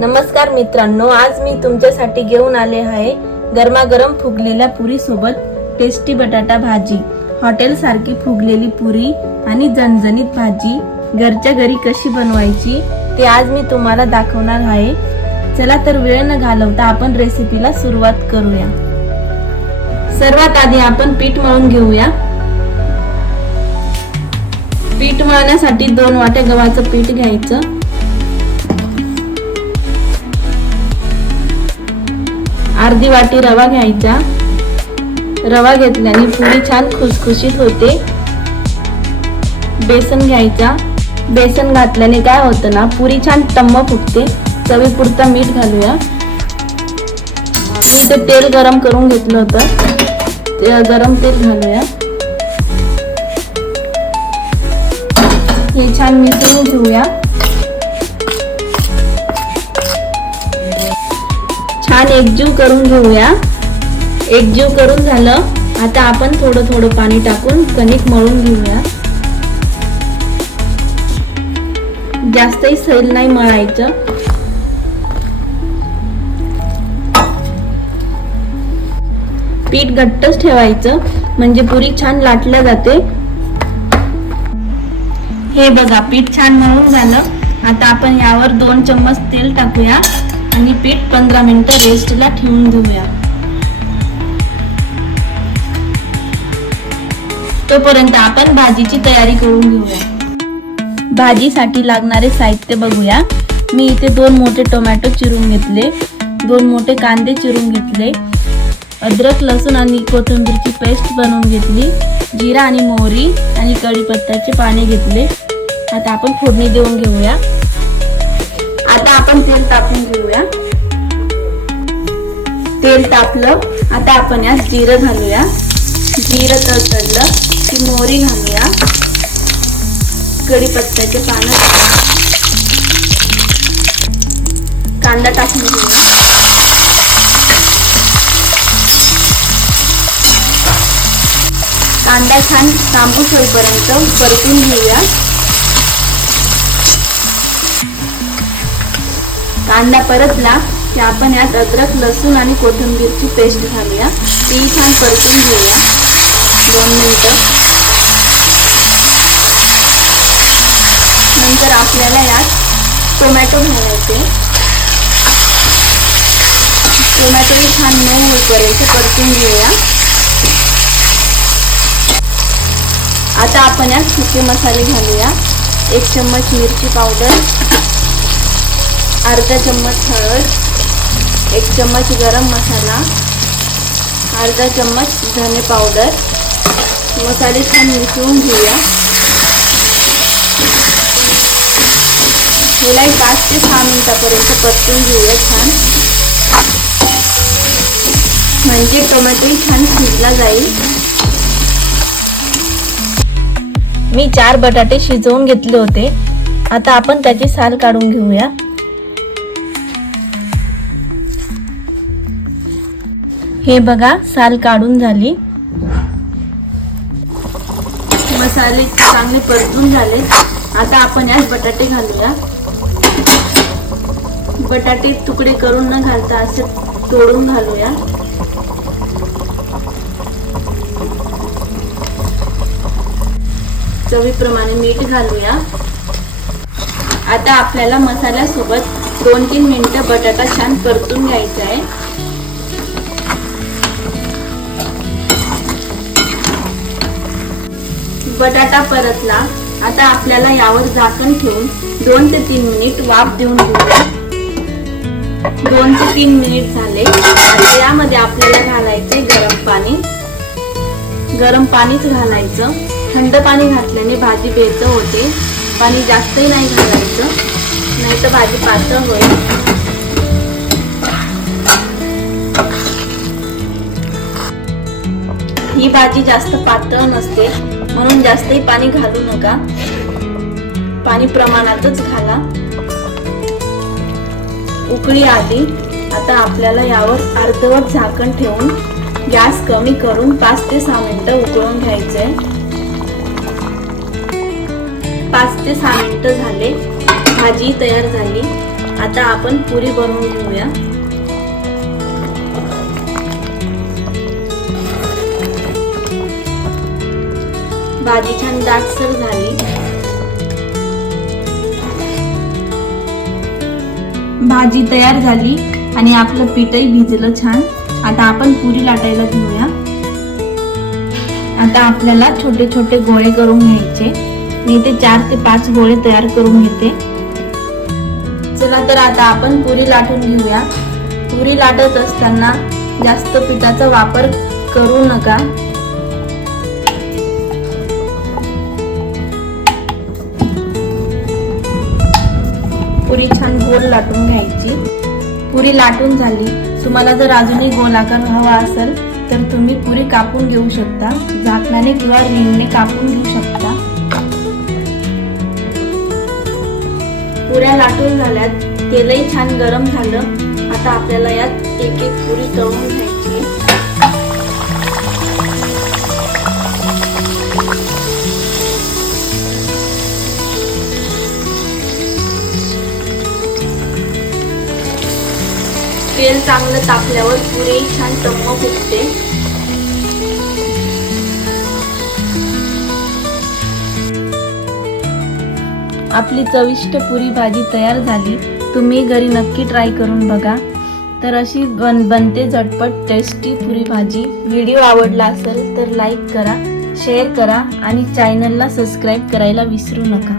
नमस्कार मित्रांनो, आज मी तुमच्यासाठी घेऊन आले आहे गरमागरम फुगलेल्या पुरी सोबत टेस्टी बटाटा भाजी। हॉटेल सारखी फुगलेली पुरी आणि झणझणीत भाजी घरच्या घरी कशी बनवायची ते आज मी तुम्हाला दाखवणार आहे। चला तर वेळ न घालवता आपण रेसिपीला सुरुवात करूया। सर्वात आधी आपण पीठ मळून घेऊया। पीठ मळण्यासाठी 2 वाट्या गव्हाचं पीठ घ्यायचं। अर्धी वाटी रवा घ्यायचा। रवा घेतल्याने पुरी छान खुसखुशीत होते। बेसन घ्यायचा। बेसन घातल्याने काय होतं ना, पुरी छान टम्म फुगते। चवीपुरता मीठ घालूया। मी इथे तेल गरम करून घेतलं होतं, ते गरम तेल घालूया। हे छान मिसळून घेऊया। छान एकजीव करून घेऊया। एकजीव करून झालं, आता आपण थोडं थोडं पाणी टाकून कणिक मळून घेऊया। जास्तही सैल नाही मळायचं। पीठ घट्टच ठेवायचं म्हणजे पुरी छान लाटल्या जाते। हे बघा, पीठ छान मळून झालं। आता आपण यावर 2 चम्मच तेल टाकूया आणि पीठ 15 मिनिटं रेस्टला ठेवून देऊया। तोपर्यंत आपण भाजीची तयारी करून घेऊया। भाजीसाठी लागणारे साहित्य बघूया। मी इथे 2 मोठे टोमॅटो चिरून घेतले, 2 मोठे कांदे चिरून घेतले, अद्रक लसूण आणि कोथिंबीरची पेस्ट बनवून घेतली, जिरा आणि मोहरी आणि कढीपत्त्याचे पाने घेतले। आता आपण फोडणी देऊन घेऊया। आता आपण तेल तापवून घेऊया। तेल तापलं, आता आपण यात जिरं घालूया। जिरं तडतडलं की मोहरी घालूया, कढीपत्त्याचे पानं, कांदा टाकून घेऊया। कांदा छान तांबूस होईपर्यंत परतून घेऊया। कांदा परतला की आपण यात अद्रक लसूण आणि कोथिंबीरची पेस्ट घालूया। ती छान परतून घेऊया 2 मिनिटं। नंतर आपल्याला यात टोमॅटो घालायचे। टोमॅटो छान मऊ होईपर्यंत परतून घेऊया। आता आपण यात सुके मसाले घालूया। 1 चम्मच मिरची पावडर, अर्धा चम्मच हळद, 1 चम्मच गरम मसाला, अर्धा चम्मच धने पावडर। मसाले छान मिसळून घेऊया। याला 5 ते 6 मिनिटापर्यंत परतून घेऊया छान, म्हणजे टोमॅटोही छान शिजला जाईल। मी 4 बटाटे शिजवून घेतले होते। आता आपण त्याची साल काढून घेऊया। हे बघा, साल काढून झाली। मसाले चांगले परतून झाले। आता आपण यात बटाटे घालूया। बटाटे तुकडे करून न घालता असे तोडून घालूया। चवीप्रमाणे मीठ घालूया। आता आपल्याला मसाल्यासोबत 2-3 मिनिटं बटाटा छान परतून घ्यायचा आहे। बटाटा परतला, आता आपल्याला यावर झाकण ठेवून 2 ते 3 मिनिट वाफ देऊन घेऊया। 2 ते 3 मिनिट झाले। आता यामध्ये आपल्याला घालायचे गरम पाणी। गरम पाणीच घालायचं। थंड पाणी घातल्याने भाजी बेचव होते। पाणी जास्तही नाही घालायचं, नाही तर भाजी पातळ होईल। ही भाजी जास्त पातळ नसते, म्हणून जास्तही पाणी घालू नका। पाणी प्रमाणातच घाला। उकळी आली, आता आपल्याला यावर अर्धवट झाकण ठेवून गॅस कमी करून 5 ते 6 मिनिटं उकळून घ्यायचंय। 5 ते 6 मिनिटं झाले, भाजी तयार झाली। आता आपण पुरी बनवून घेऊया. भाजी छान दाटसर झाली. भाजी तयार झाली आणि आपलं पीठही भिजलं छान. आता आपण पुरी लाटायला घेऊया. आता आपल्याला छोटे छोटे गोळे करून घ्यायचे. मी इथे 4 ते 5 गोळे तयार करून घेते. चला तर आता आपण पुरी लाटून घेऊया. पुरी लाटत असताना जास्त पिठाचा वापर करू नका. पुरी छान गोल लाटून घ्यायची. पुरी लाटून झाली. तुम्हाला जर अजूनही गोल आकार हवा असेल तर तुम्ही पुरी कापून घेऊ शकता. झाकणाने किंवा रिंगने कापून घेऊ शकता. पुऱ्या लाटून झाल्यात. तेलही छान गरम झालं. आता आपल्याला यात एक एक पुरी तळून घ्यायची. तेल चांगलं तापल्यावर पुरी छान टम्म फुगते. आपली चविष्ट पुरी भाजी तयार झाली. तुम्ही घरी नक्की ट्राय करून बघा. तर अशी बनते झटपट टेस्टी पुरी भाजी. व्हिडिओ आवडला असेल तर लाईक करा, शेअर करा आणि चॅनलला सबस्क्राईब करायला विसरू नका.